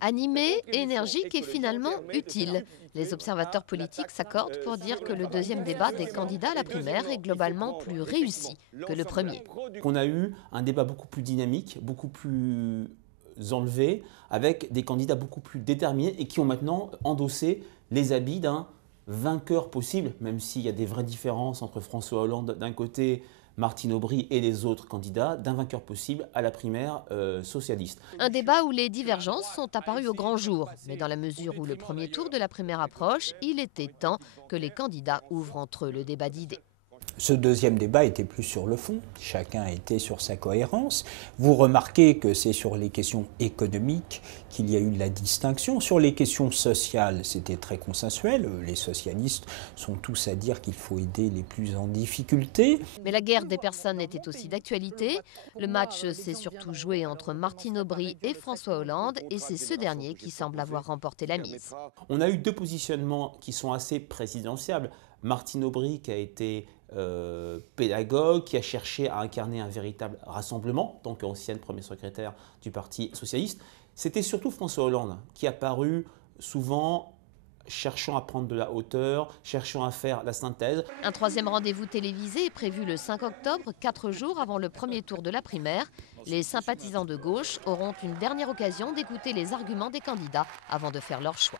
Animé, énergique et finalement utile. Les observateurs politiques s'accordent pour dire que le deuxième débat des candidats à la primaire est globalement plus réussi que le premier. On a eu un débat beaucoup plus dynamique, beaucoup plus enlevé, avec des candidats beaucoup plus déterminés et qui ont maintenant endossé les habits d'un vainqueur possible, même s'il y a des vraies différences entre François Hollande d'un côté, Martine Aubry et les autres candidats, d'un vainqueur possible à la primaire socialiste. Un débat où les divergences sont apparues au grand jour. Mais dans la mesure où le premier tour de la primaire approche, il était temps que les candidats ouvrent entre eux le débat d'idées. Ce deuxième débat était plus sur le fond, chacun était sur sa cohérence. Vous remarquez que c'est sur les questions économiques qu'il y a eu de la distinction. Sur les questions sociales, c'était très consensuel. Les socialistes sont tous à dire qu'il faut aider les plus en difficulté. Mais la guerre des personnes était aussi d'actualité. Le match s'est surtout joué entre Martine Aubry et François Hollande et c'est ce dernier qui semble avoir remporté la mise. On a eu deux positionnements qui sont assez présidentiables. Martine Aubry qui a été pédagogue, qui a cherché à incarner un véritable rassemblement, donc ancienne première secrétaire du Parti socialiste. C'était surtout François Hollande qui a paru souvent cherchant à prendre de la hauteur, cherchant à faire la synthèse. Un troisième rendez-vous télévisé est prévu le 5 octobre, 4 jours avant le premier tour de la primaire. Les sympathisants de gauche auront une dernière occasion d'écouter les arguments des candidats avant de faire leur choix.